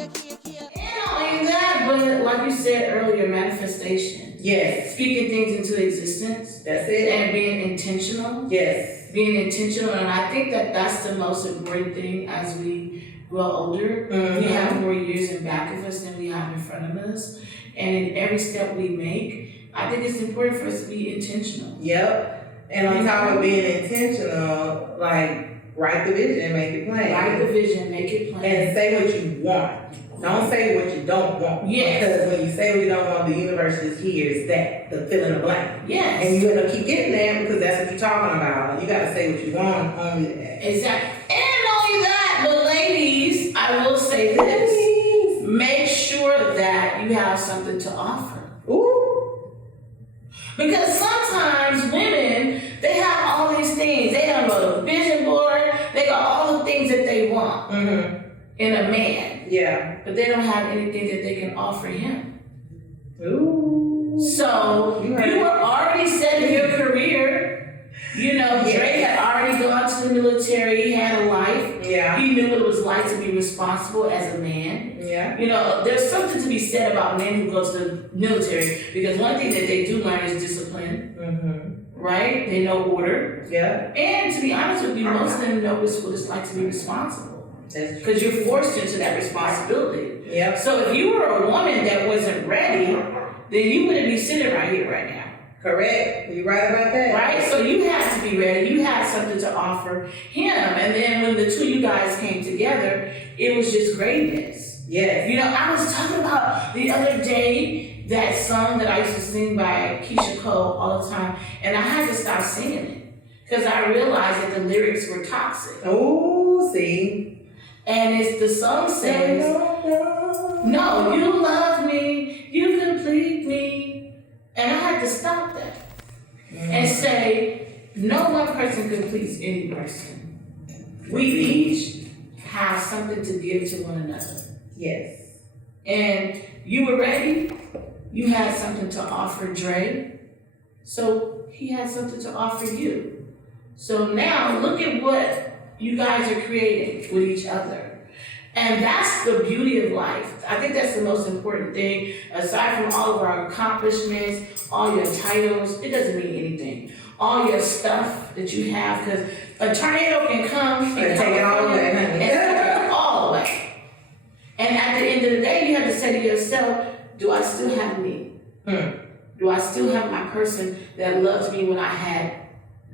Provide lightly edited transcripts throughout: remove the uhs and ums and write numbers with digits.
And not only that, but like you said earlier, manifestation. Yes. Speaking things into existence. That's it. And being intentional. Yes. Being intentional, and I think that that's the most important thing as we grow older. Mm-hmm. We have more years in back of us than we have in front of us. And in every step we make, I think it's important for us to be intentional. Yep. And on top of being intentional, like, write the vision, make it plain. Write the vision, make it plain. And say what you want. Don't say what you don't want. Yes. Because when you say what you don't want, the universe just hears that, the fill in the blank. Yes. And you're going to keep getting that because that's what you're talking about. You got to say what you want, only that. Exactly. And not only that, but ladies, I will say this. Make sure that you have something to offer. Ooh. Because sometimes women, they have all these things. They have a vision board. They got all the things that they want in a man. Yeah. But they don't have anything that they can offer him. Ooh. So you were already set in your career. You know, Dre had already gone to the military. He had a life. Yeah. He knew what it was like to be responsible as a man. Yeah. You know, there's something to be said about men who go to the military because one thing that they do learn is discipline. Right? They know order. Yeah. And to be honest with you, most of them know what it's like to be responsible. Because you're forced into that responsibility. Yeah. So if you were a woman that wasn't ready, then you wouldn't be sitting right here right now. Correct. You're right about that. Right? So you had to be ready. You had something to offer him. And then when the two of you guys came together, it was just greatness. Yes. You know, I was talking about the other day that song that I used to sing by Keisha Cole all the time, and I had to stop singing it because I realized that the lyrics were toxic. Oh, see. And it's the song says, no, you love me, you complete me. And I had to stop that and say, no one person completes any person. We each have something to give to one another. Yes. And you were ready. You had something to offer Dre. So he had something to offer you. So now look at what you guys are creating with each other. And that's the beauty of life. I think that's the most important thing. Aside from all of our accomplishments, all your titles, it doesn't mean anything. All your stuff that you have, because a tornado can come and take it all away. And take it all away. And at the end of the day, you have to say to yourself, do I still have me? Do I still have my person that loves me when I had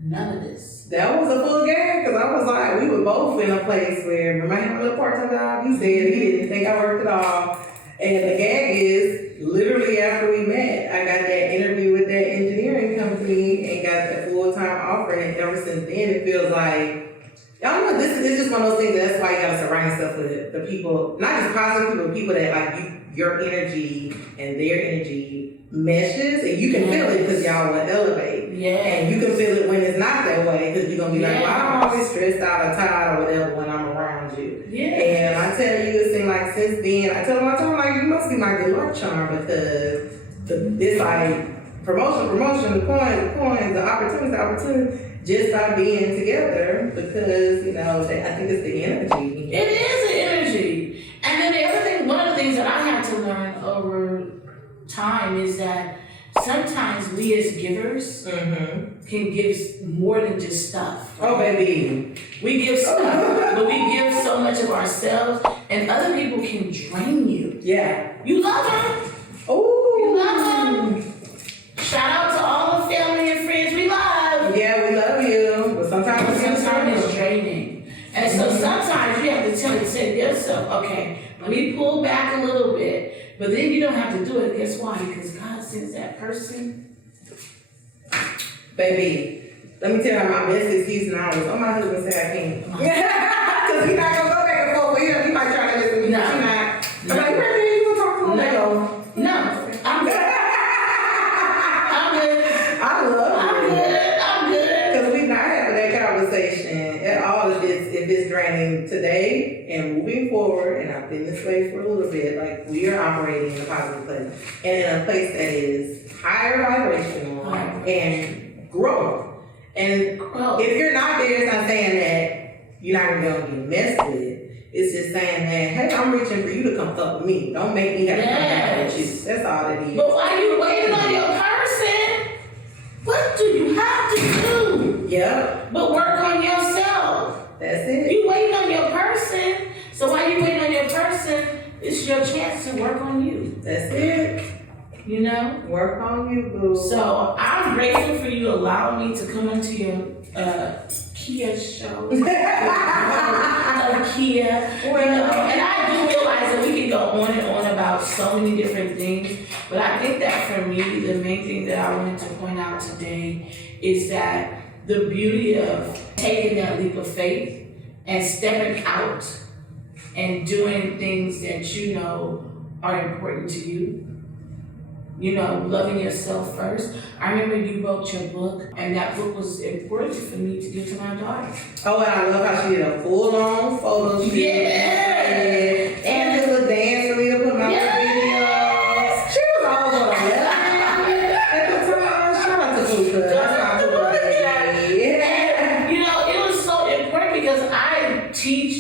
none of this? That was a full game, because I was like, we were both in a place where, remember my little part-time job? He said he didn't think I worked at all. And the gag is, literally after we met, I got that interview with that engineering company and got that full-time offer. And ever since then, it feels like, y'all know, this is just one of those things. That's why you gotta surround yourself with the people, not just positive people, but people that like your energy and their energy meshes, and you can feel it because y'all will elevate. Yeah. And you can feel it when it's not that way because you're gonna be like, well, I'm always stressed out or tired or whatever when I'm around you. Yeah. And I tell you, it seems like since then, I tell them all the time, like, you must be my good luck charm because it's like promotion, the coins, the opportunity, just by being together because, you know, I think it's the energy. It is the energy. And then the other thing, one of the things that I had to learn over time is that sometimes we as givers can give more than just stuff. Oh, baby. We give stuff, but we give so much of ourselves, and other people can drain you. Yeah. You love them. Oh. You love them. Shout out to all the family and friends we love. Yeah, we love you. But sometimes it's draining. And so sometimes you have to say to yourself, okay, let me pull back a little bit. But then you don't have to do it. Guess why? Because God sends that person. Baby, let me tell you my best excuse now is, my husband said I can't. Because he's not going to go back and forth with him. He might try to listen to me. No. I'm like, really? You going to talk to him? No. I'm good. I'm good. Because we're not having that conversation at all if it's draining today and moving forward, and I've been this way for a little bit, like we are operating in a positive place and in a place that is higher vibrational and growth. And if you're not there, it's not saying that you're not going to get messed with. It's just saying that, hey, I'm reaching for you to come fuck with me. Don't make me have to come back with you. That's all it is. But while you waiting on your person, what do you have to do? Yep. But work on yourself. That's it. You waiting on your person. So while you waiting on your person, it's your chance to work on you. That's it. You know? Work on you, boo. So I'm grateful for you allowing me to come into your Kia show. Kia. Well, You know, and I do realize that we can go on and on about so many different things, but I think that for me, the main thing that I wanted to point out today is that the beauty of taking that leap of faith and stepping out and doing things that you know are important to you. You know, loving yourself first. I remember you wrote your book, and that book was important for me to give to my daughter. Oh, and I love how she did a full-on photo shoot. Yeah. And did a little dance for me to put my video. She was all over at the time. Shout out to Luca. That's my And, you know, it was so important because I teach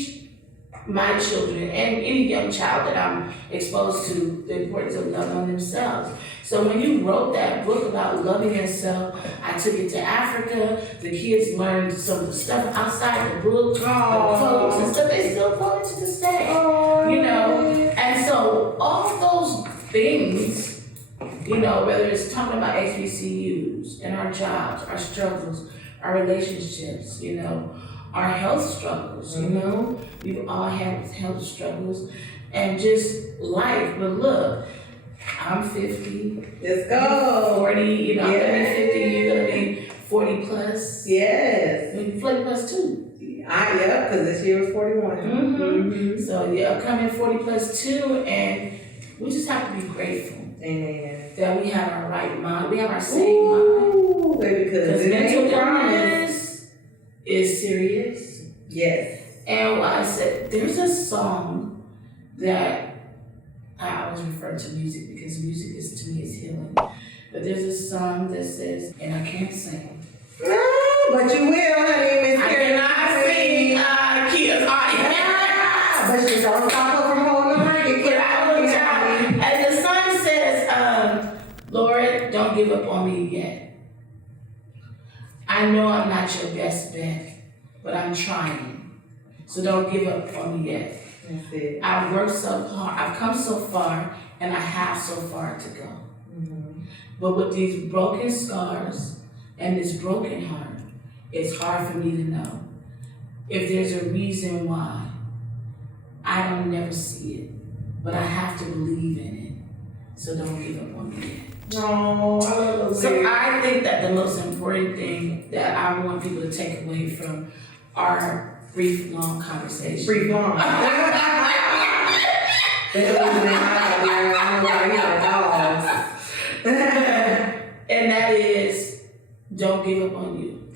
my children and any young child that I'm exposed to the importance of loving on themselves. So when you wrote that book about loving yourself, I took it to Africa. The kids learned some of the stuff outside the book, the quotes and stuff. They still quote it to this day, you know. And so all those things, you know, whether it's talking about HBCUs and our jobs, our struggles, our relationships, you know, our health struggles, you know, we've all had health struggles and just life. But look, I'm 50. Let's go. 40, you know, I'm gonna be 50, you're gonna be 40 plus. Yes. Maybe 40 plus too. Yeah, because this year was 41. Mm-hmm. So the upcoming 40 plus too, and we just have to be grateful. Amen. That we have our right mind, we have our same mind. Ooh, baby, because mental illness is serious. Yes. And I said, there's a song that I always refer to music because music is to me is healing. But there's a song that says, and I can't sing. But you will, honey, Miss I cannot sing Kia's audience. But she's gonna stop her from holding the mic. And the song says, Lord, don't give up on me yet. I know I'm not your best bet, but I'm trying. So don't give up on me yet. That's it. I've worked so hard, I've come so far, and I have so far to go. Mm-hmm. But with these broken scars and this broken heart, it's hard for me to know if there's a reason why. I don't never see it, but I have to believe in it. So don't give up on me yet. Oh, I love those. So I think that the most important thing that I want people to take away from our brief, long conversation. Brief, long. And that is, don't give up on you.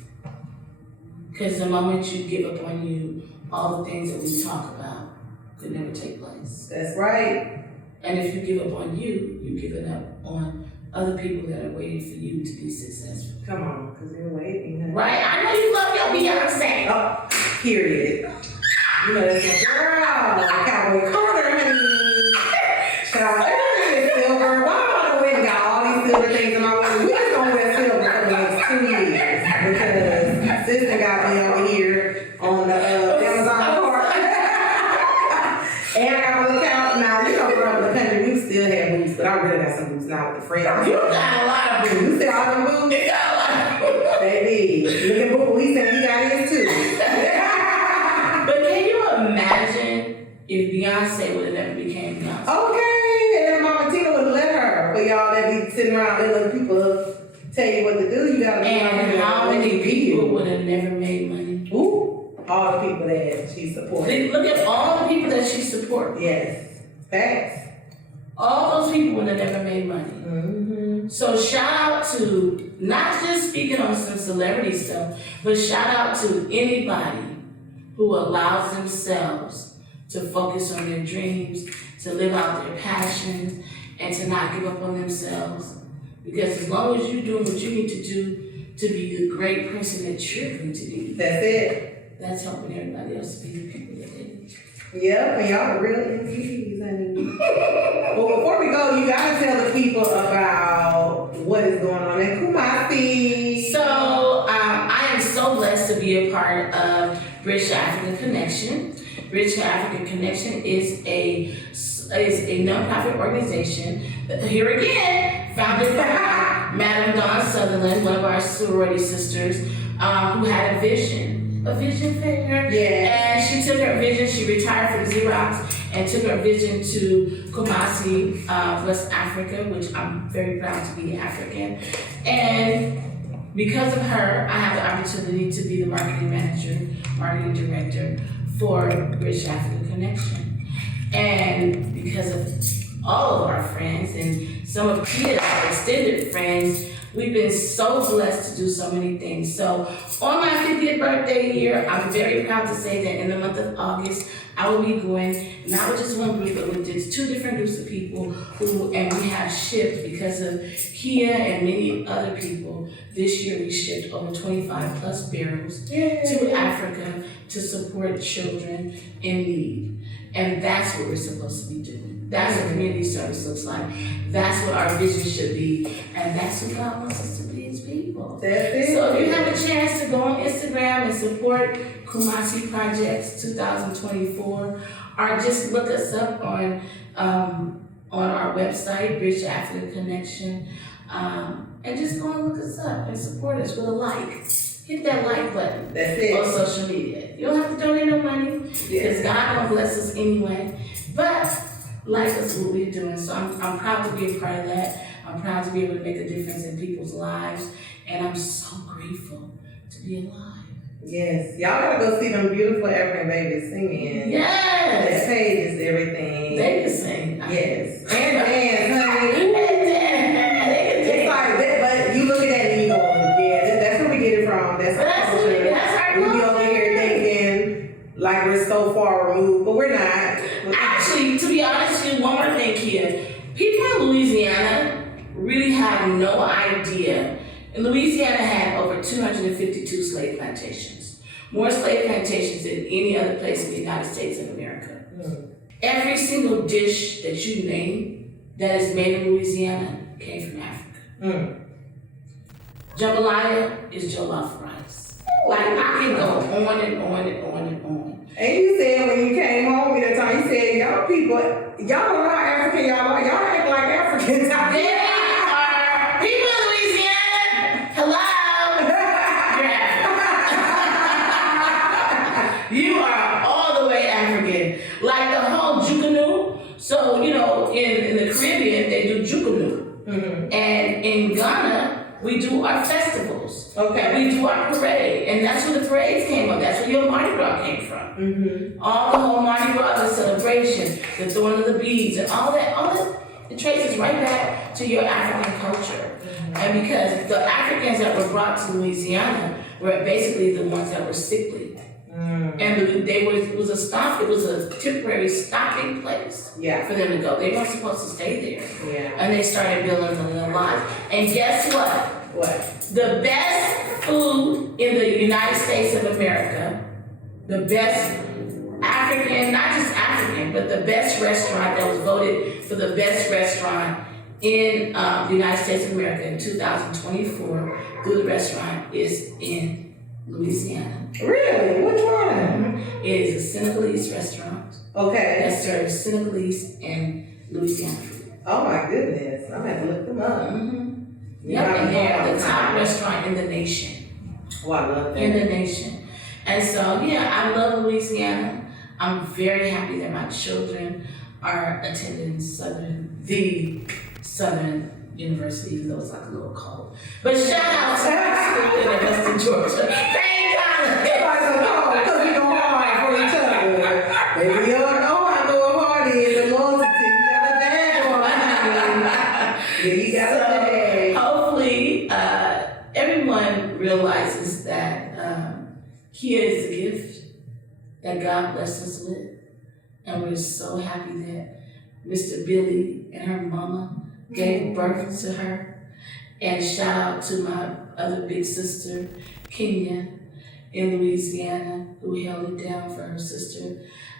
Because the moment you give up on you, all the things that we talk about could never take place. That's right. And if you give up on you, you're giving up on other people that are waiting for you to be successful. Come on, because they're waiting. Huh? Right? I know you love your Beyonce. Oh, period. You know that's my girl. Cowboy Carter, honey. Child, everything is silver. Why am I went and got all these silver things in my wallet? We just gonna wear silver for the next 2 years because sister got me over here on the Amazon cart. And I got a little couch. Now, you know, around the country, we still have boots, but I really got some boots now with the friends. You got a lot of boots. You still all them boots? You got a lot of boots. Baby, look at Boo. He said he got his too. But can you imagine if Beyonce would have never became Beyonce? Okay, and then Mama Tina would let her. For y'all that be sitting around letting other people tell you what to do, you gotta be And how many people would have never made money? Ooh, all the people that she supported. Look at all the people that she supported. Yes, facts. All those people would have never made money. Mm-hmm. So shout out to, not just speaking on some celebrity stuff, but shout out to anybody who allows themselves to focus on their dreams, to live out their passions, and to not give up on themselves. Because as long as you're doing what you need to do to be the great person that you're going to be, That's it. that's helping everybody else to be the people that they need. Yep, and y'all the real MVPs, honey. Well, before we go, you gotta tell the people about what is going on in Kumasi. So, I am so blessed to be a part of British African Connection. British African Connection is a nonprofit organization, here again, founded by Madam Dawn Sutherland, one of our sorority sisters, who had a vision fair. Yeah. And she took her vision, she retired from Xerox and took her vision to Kumasi, West Africa, which I'm very proud to be African. And because of her, I have the opportunity to be the marketing director for British African Connection. And because of all of our friends and some of Kia's extended friends, we've been so blessed to do so many things. So on my 50th birthday year, I'm very proud to say that in the month of August, I will be going, not with just one group, but with just 2 different groups of people and we have shipped because of Kia and many other people. This year we shipped over 25 plus barrels to Africa to support children in need. And that's what we're supposed to be doing. That's what community service looks like. That's what our vision should be. And that's what God wants us to be as people. That's it. So if you have a chance to go on Instagram and support Kumasi Projects 2024, or just look us up on our website, British African Connection, and just go and look us up and support us with a like. Hit that like button. That's it. On social media. You don't have to donate no money because God gonna bless us anyway. But like us what we're doing. So I'm proud to be a part of that. I'm proud to be able to make a difference in people's lives. And I'm so grateful to be alive. Yes. Y'all gotta go see them beautiful African babies singing. Yes. That page is everything. They can sing. Yes. And dance, honey. It's like that, but you look at that and you go, yeah, that's where we get it from. That's our culture. That's our We be culture. over here thinking like we're so far removed, but we're not. Actually, to be honest with you, one more thing here. People in Louisiana really have no idea. And Louisiana had over 252 slave plantations. More slave plantations than any other place in the United States of America. Every single dish that you name that is made in Louisiana came from Africa. Jambalaya is jollof rice. Like, I can go on and on and on and on. And you said when you came home that time, you said, y'all people, y'all don't know how African y'all are. Y'all act like Africans out There there. are people in Louisiana. Hello. You're African. You are all the way African. Like the whole Jukunu. So, you know, in the Caribbean, they do Jukunu. And in Ghana, we do our festivals. Okay. And we do our parade. And that's where the parades came from. That's where your Mardi Gras came from. All the whole Mardi Gras, the celebration, the throwing of the beads, and all that, it traces right back to your African culture. And because the Africans that were brought to Louisiana were basically the ones that were sickly. And it was a temporary stopping place for them to go. They weren't supposed to stay there. And they started building their lives. And guess what? What? The best food in the United States of America, the best African, not just African, but the best restaurant that was voted for the best restaurant in the United States of America in 2024, good restaurant is in Louisiana. Really? Which one? It is a Senegalese restaurant Okay. that serves Senegalese and Louisiana food. Oh my goodness. I'm gonna have to look them up. Yep, and they're the top restaurant in the nation. Oh, I love that. In the nation. And so, yeah, I love Louisiana. I'm very happy that my children are attending the Southern University, even though it's like a little cold. But shout out to my school in Augusta, Georgia. Thank God. Everybody know because we go hard for each other. Baby, you don't know how go hard is the loyalty. You got a dad on. Yeah, you got a dad. Hopefully, everyone realizes that Kia is a gift that God blessed us with. And we're so happy that Mr. Billy and her mama gave birth to her. And shout out to my other big sister, Kenya, in Louisiana, who held it down for her sister.